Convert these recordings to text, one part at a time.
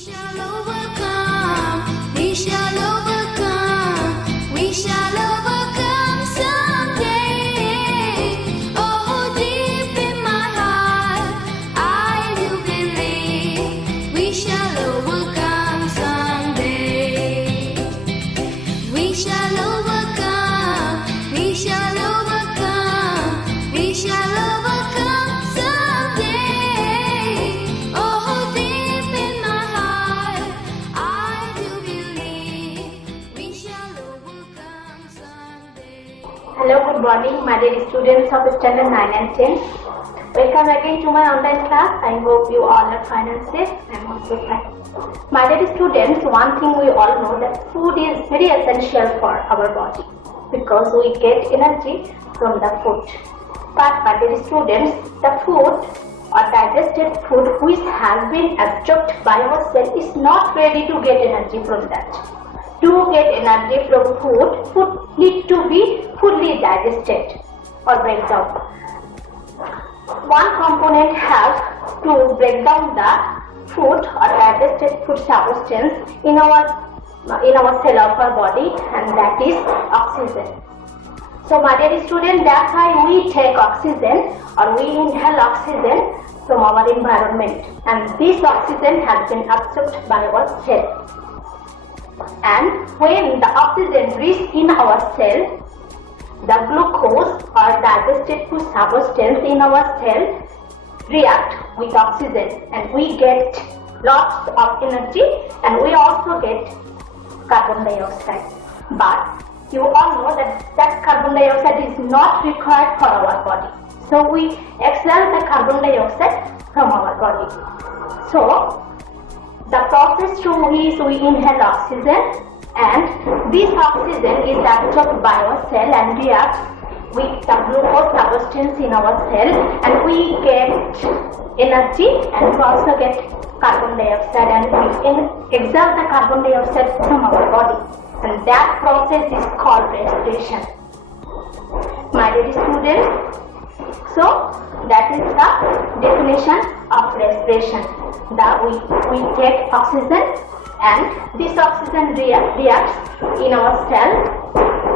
shall overcome, we shall overcome, we shall overcome someday. Oh, deep in my heart, I do believe we shall overcome someday. We shall overcome, we shall overcome, we shall overcome someday. Oh, deep in my heart, I do believe we shall overcome someday. Hello, good morning, my dear students of standard 9 and 10. Welcome again to my online class. I hope you all are fine and safe. I am also fine. My dear students, one thing we all know that food is very essential for our body because we get energy from the food. But my dear students, the food or digested food which has been absorbed by our cell is not ready to get energy from that. To get energy from food, food needs to be fully digested or break down. One component has to break down the food or digested food substance in our cell of our body, and that is oxygen. So my dear student, that's why we take oxygen or we inhale oxygen from our environment, and this oxygen has been absorbed by our cell. And when the oxygen reaches in our cell, the glucose or digested food substance in our cell react with oxygen, and we get lots of energy, and we also get carbon dioxide. But you all know that carbon dioxide is not required for our body. So we exhale the carbon dioxide from our body. So the process through which we inhale oxygen, and this oxygen is absorbed by our cell and reacts with the glucose substance in our cell, and we get energy, and we also get carbon dioxide, and we exhale the carbon dioxide from our body, and that process is called respiration. My dear students, so that is the definition of respiration. That we take oxygen, and this oxygen reacts in our cell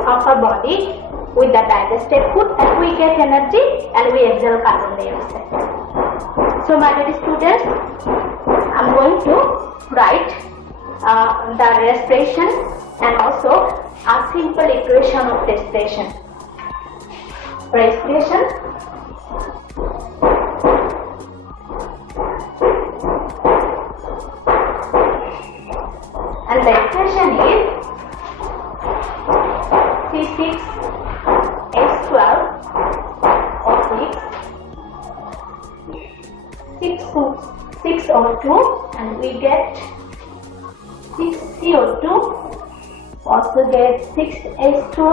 of our body with the digested food, and we get energy, and we exhale carbon dioxide. So my dear students, I am going to write the respiration and also a simple equation of respiration. Respiration and the equation is C6H12O6 6O2, and we get 6CO2, also get 6H2O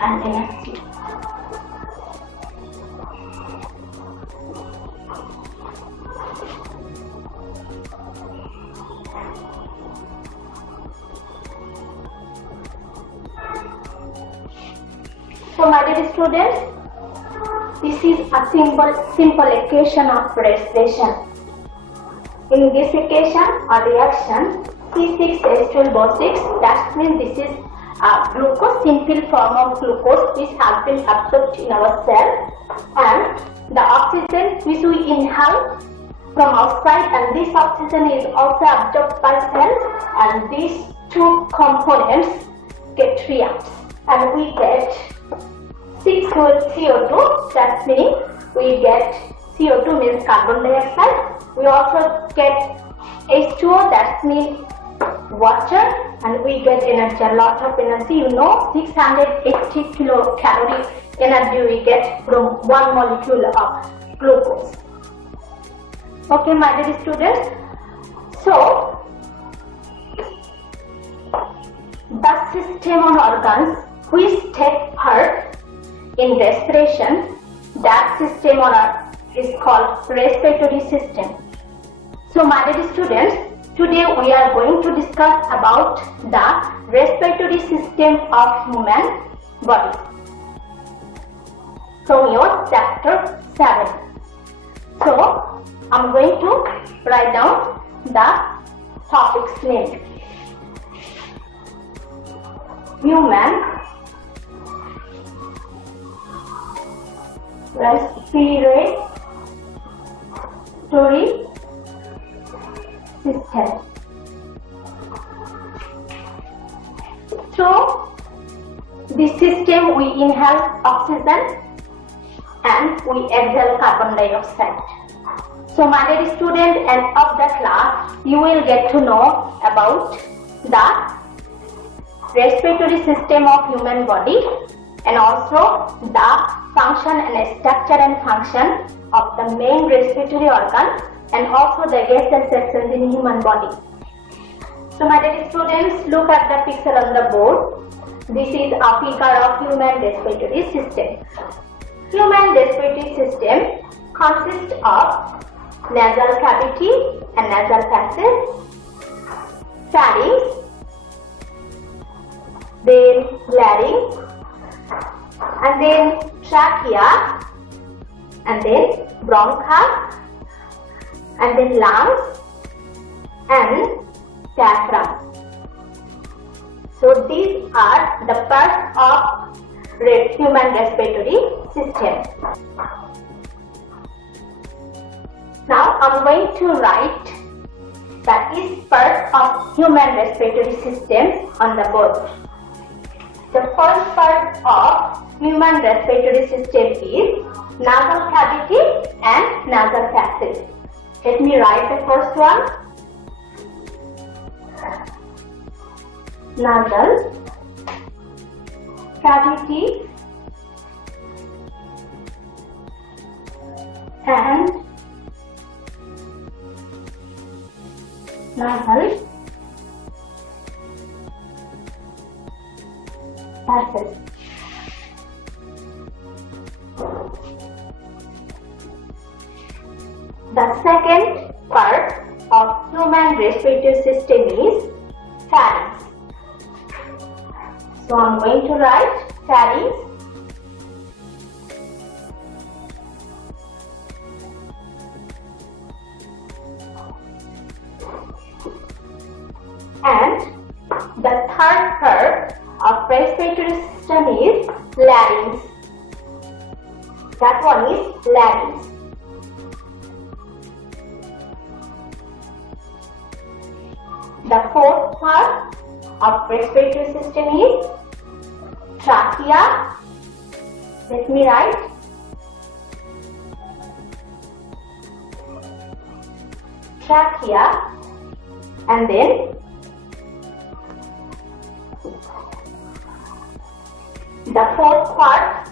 and energy. So my dear students, this is a simple equation of respiration. In this equation or reaction, C6H12O6, that means this is a glucose, simple form of glucose which has been absorbed in our cell, and the oxygen which we inhale from outside, and this oxygen is also absorbed by cell, and these two components get reacts, and we get 6 CO2, that means we get CO2 means carbon dioxide. We also get H2O, that means water, and we get energy, a lot of energy. You know, 680 kilocalorie energy we get from one molecule of glucose. Okay, my dear students. So the system or organs which take part in respiration, that system is called respiratory system. So my dear students, today we are going to discuss about the respiratory system of human body. So your chapter 7. So I am going to write down the topics name. Human respiratory system. Through this system we inhale oxygen and we exhale carbon dioxide. So my dear student, end of the class you will get to know about the respiratory system of human body and also the function and structure and function of the main respiratory organ and also the gases and sections in human body. So my dear students, look at the picture on the board. This is a figure of human respiratory system. Human respiratory system consists of nasal cavity and nasal passages, pharynx, then larynx, and then trachea, and then bronchus, and then lungs, and diaphragm. So these are the parts of human respiratory system. Now I am going to write each part of human respiratory system on the board. The first part of human respiratory system is nasal cavity and nasal passage. Let me write the first one. Nasal cavity and nasal passage. The second part of human respiratory system is pharynx. So I am going to write pharynx and the third part of respiratory system is larynx. That one is larynx. The fourth part of respiratory system is trachea. Let me write trachea and then the fifth part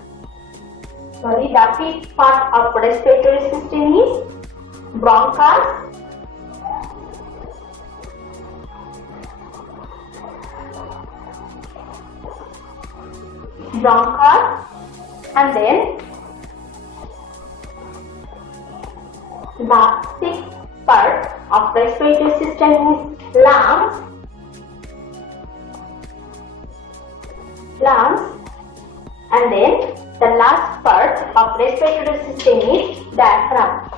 of respiratory system is bronchus, and then the sixth part of respiratory system is lungs, and then the last part of respiratory system is diaphragm.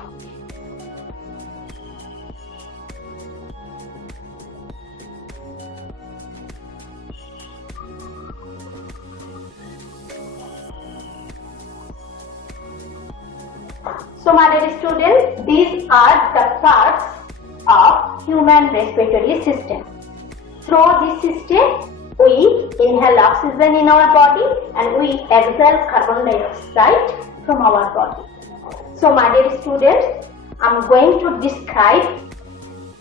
So my dear students, these are the parts of human respiratory system. Through this system, we inhale oxygen in our body and we exhale carbon dioxide from our body. So my dear students, I am going to describe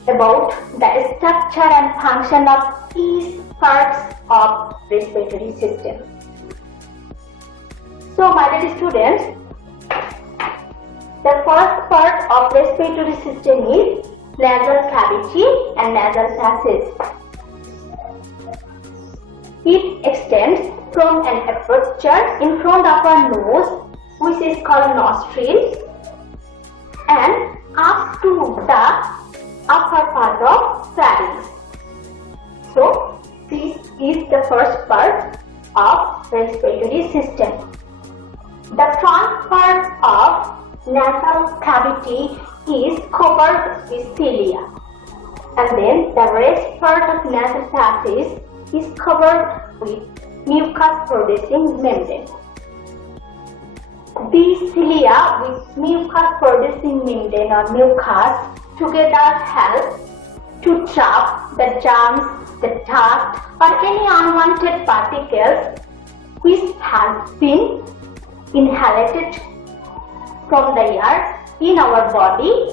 about the structure and function of each parts of respiratory system. So my dear students, the first part of respiratory system is nasal cavity and nasal passage. It extends from an aperture in front of our nose, which is called nostrils, and up to the upper part of pharynx. So this is the first part of respiratory system. The front part of nasal cavity is covered with cilia. and then the rest part of nasal passage is covered with mucus producing membrane. These cilia with mucus producing membrane or mucus together help to trap the germs, the dust or any unwanted particles which has been inhaled from the air in our body.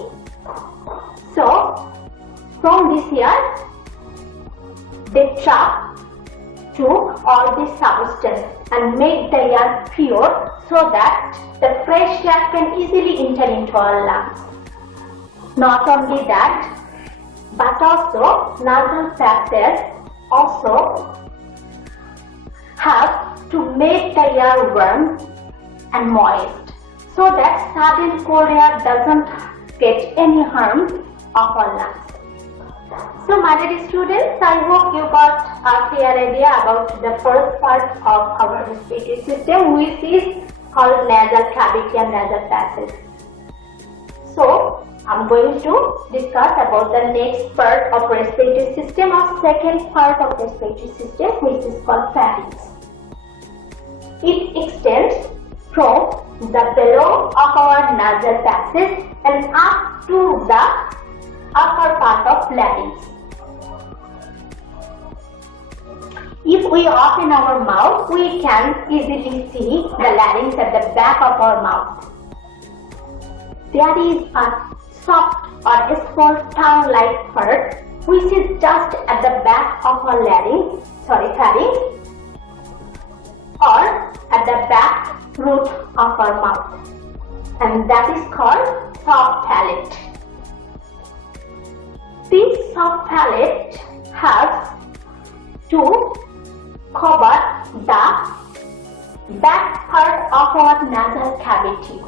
So from this air they trap to all these substances and make the air pure so that the fresh air can easily enter into our lungs. Not only that, but also nasal passages also have to make the air warm and moist so that sudden cold air doesn't get any harm of our lungs. So my dear students, I hope you got a clear idea about the first part of our respiratory system, which is called nasal cavity and nasal passage. So I'm going to discuss about the next part of respiratory system or second part of respiratory system, which is called pharynx. It extends from the below of our nasal passage and up to the upper part of larynx. If we open our mouth, we can easily see the larynx at the back of our mouth. There is a soft or a small tongue-like part which is just at the back of our pharynx or at the back root of our mouth, and that is called soft palate. This soft palate has to cover the back part of our nasal cavity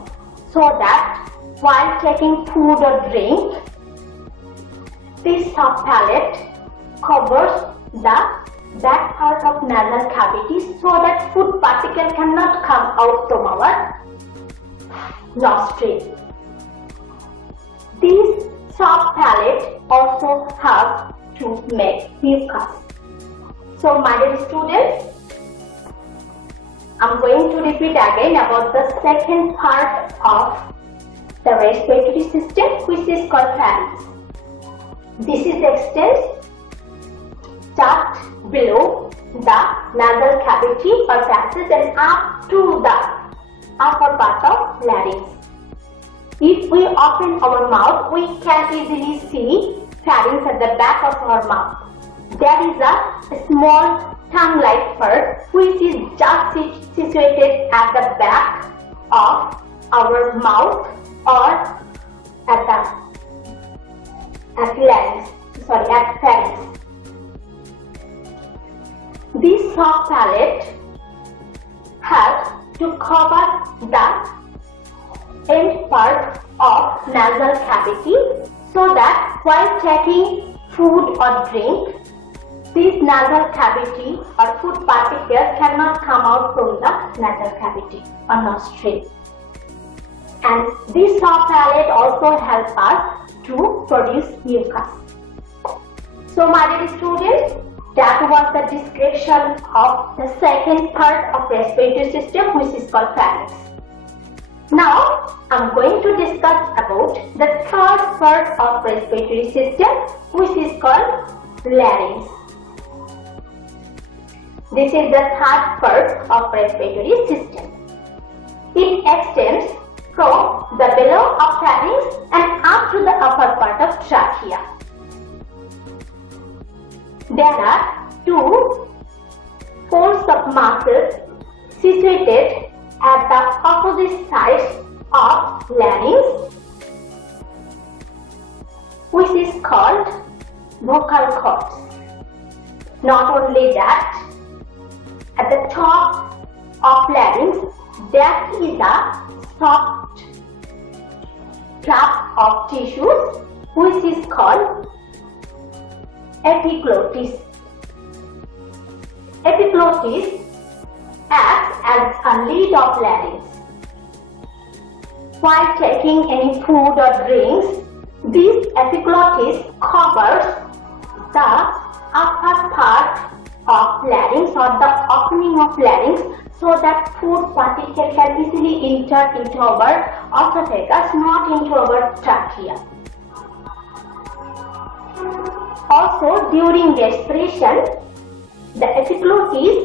so that while taking food or drink, this soft palate covers the back part of nasal cavity so that food particle cannot come out from our nostril. This soft palate also have to make mucus. So my dear students, I'm going to repeat again about the second part of the respiratory system, which is called pharynx. This is extends just below the nasal cavity or passage and up to the upper part of larynx. If we open our mouth, we can easily see pharynx at the back of our mouth. There is a small tongue-like part which is just situated at the back of our mouth or at pharynx. This soft palate has to cover the end part of nasal cavity so that while taking food or drink, this nasal cavity or food particles cannot come out from the nasal cavity or nostril. And this soft palate also helps us to produce mucus. So my dear students, that was the description of the second part of respiratory system, which is called pharynx. Now I'm going to discuss about the third part of respiratory system, which is called larynx. This is the third part of respiratory system. It extends from the below of pharynx and up to the upper part of trachea. There are two folds of muscles situated at the opposite sides of larynx, which is called vocal cords. Not only that, at the top of larynx there is a soft flap of tissues which is called epiglottis. Epiglottis acts as a lid of larynx. While taking any food or drinks, this epiglottis covers or the opening of larynx so that food particle can easily enter into our esophagus, not into our trachea. Also, during respiration, the epiglottis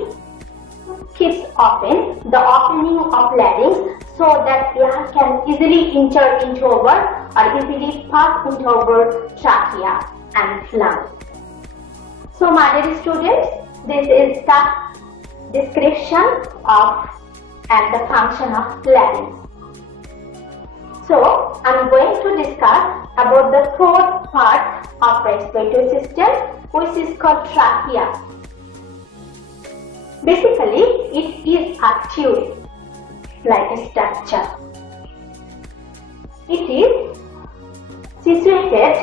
keeps open, the opening of larynx, so that air can easily enter into our or easily pass into our trachea and lungs. So, my dear students, this is the description of and the function of larynx. So, I am going to discuss about the fourth part of respiratory system, which is called trachea. Basically, it is a tube like a structure. It is situated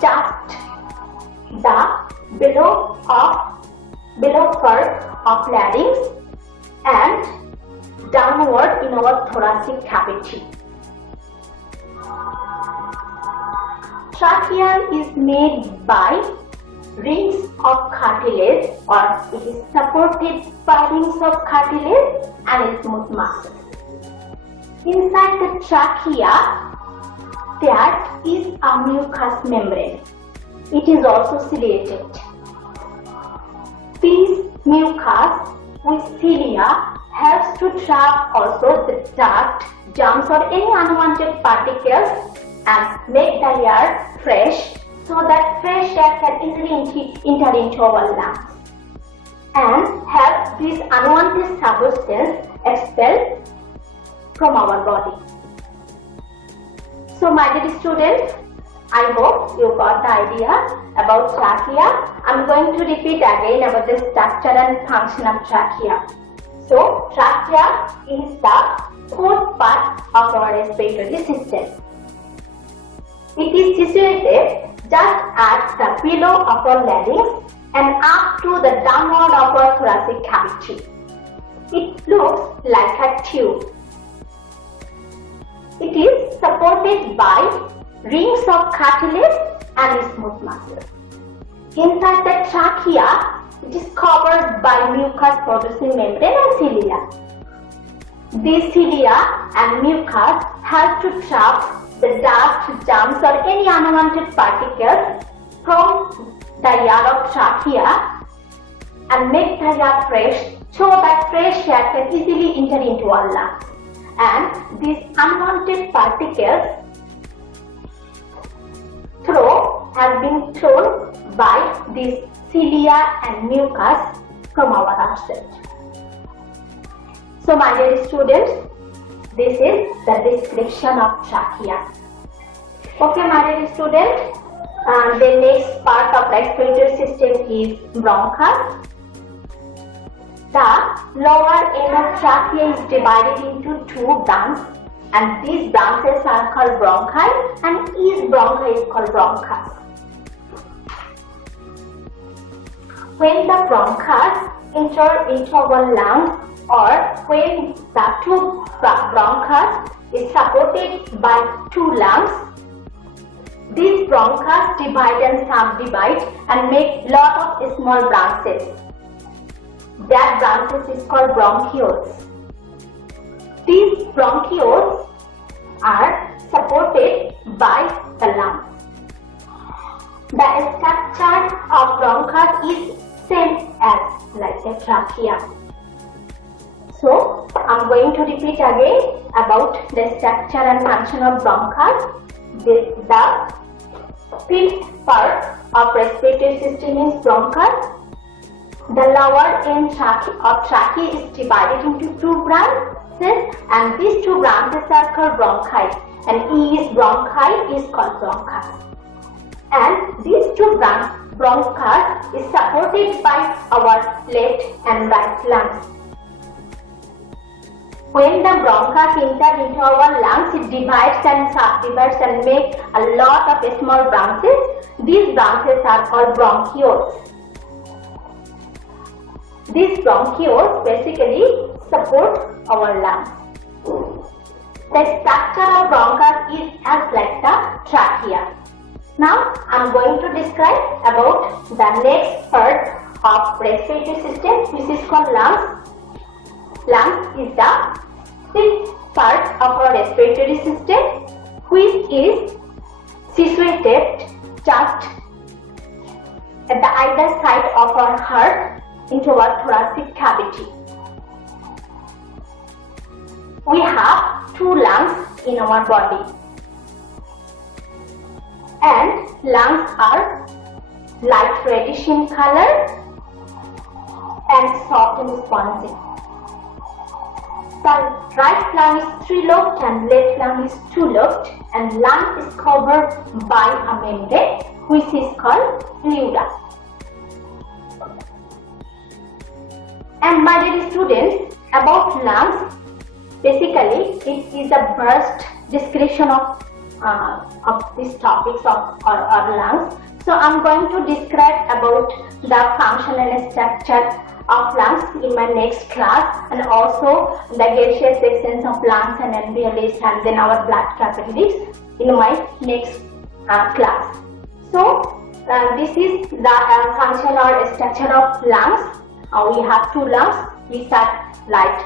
just below curve of larynx and downward in our thoracic cavity. Trachea is made by rings of cartilage, or it is supported by rings of cartilage and smooth muscles. Inside the trachea, there is a mucous membrane. It is also ciliated. This mucus with cilia helps to trap also the dust, germs or any unwanted particles and make the air fresh, so that fresh air can easily enter into our lungs and help this unwanted substance expel from our body. So, my dear students, I hope you got the idea about trachea. I am going to repeat again about the structure and function of trachea. So, trachea is the fourth part of our respiratory system. It is situated just at the below upper larynx and up to the downward upper thoracic cavity. It looks like a tube. It is supported by rings of cartilage and smooth muscles. Inside the trachea, it is covered by mucus producing membrane and cilia. These cilia and mucus help to trap the dust, germs or any unwanted particles from the air of trachea and make the air fresh, so that fresh air can easily enter into our lungs. And these unwanted particles have been thrown by these cilia and mucus from our ourselves. So, my dear students, this is the description of trachea. Okay, my dear students, the next part of respiratory system is bronchus. The lower end of trachea is divided into two branches, and these branches are called bronchi, and each bronchi is called bronchus. When the bronchus enter into our lungs, or when the two bronchus is supported by two lungs, these bronchus divide and subdivide and make lot of small branches. That branches is called bronchioles. These bronchioles are supported by the lungs. The structure of bronchus is same as like a trachea. So, I am going to repeat again about the structure and function of bronchus. The fifth part of respiratory system is bronchus. The lower end of trachea is divided into two branches, and these two branches are called bronchi, and each bronchi is called bronchus. And these two bronchus is supported by our left and right lungs. When the bronchus enter into our lungs, it divides and subdivides and makes a lot of small branches. These branches are called bronchioles. These bronchioles basically support our lungs. The structure of bronchus is as like the trachea. Now I am going to describe about the next part of respiratory system, which is called lungs. Lungs is the sixth part of our respiratory system, which is situated just at the either side of our heart into our thoracic cavity. We have two lungs in our body, and lungs are light reddish in color and soft and spongy. The right lung is three-lobed and left lung is two-lobed, and lung is covered by a membrane which is called pleura. And my dear students, about lungs, basically it is a burst description of these topics of our lungs. So I'm going to describe about the function and structure of lungs in my next class, and also the gaseous sections of lungs and alveolus, and then our blood capillaries in my next class. So this is the function or structure of lungs. We have two lungs which are light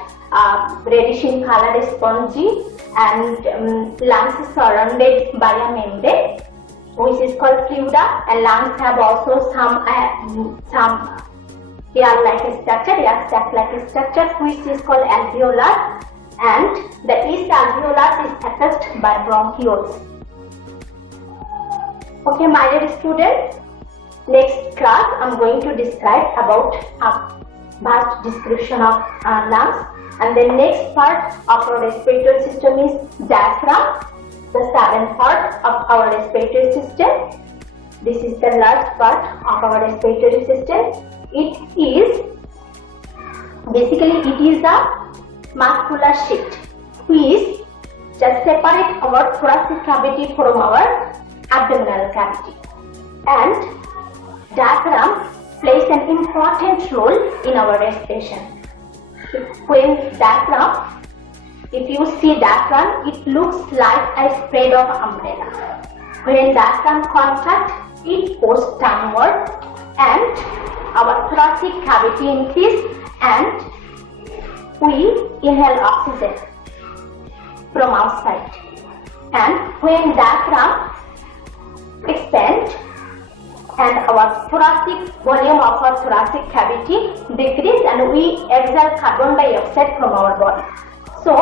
reddish in color, spongy, and lungs is surrounded by a membrane which is called pleura, and lungs have also some air-like structure, air sac-like structure, which is called alveolar, and the east alveolar is attached by bronchioles. Okay, my dear students, next class I am going to describe about a vast description of lungs, and the next part of our respiratory system is diaphragm, the seventh part of our respiratory system. This is the last part of our respiratory system. It is a muscular sheet which just separate our thoracic cavity from our abdominal cavity, and diaphragm plays an important role in our respiration. If you see diaphragm, it looks like a spread of umbrella. When diaphragm contracts, it goes downward, and our thoracic cavity increases, and we inhale oxygen from outside. And when diaphragm expands, and our thoracic volume of our thoracic cavity decreases, and we exhale carbon dioxide from our body. So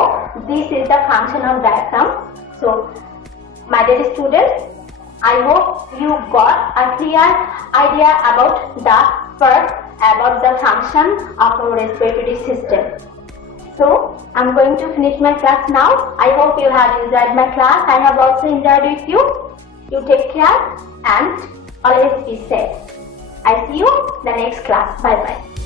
this is the function of diaphragm. So my dear students, I hope you got a clear idea about the function of our respiratory system. So I'm going to finish my class now. I hope you have enjoyed my class. I have also enjoyed with you. You take care and always be safe. I see you in the next class. Bye bye.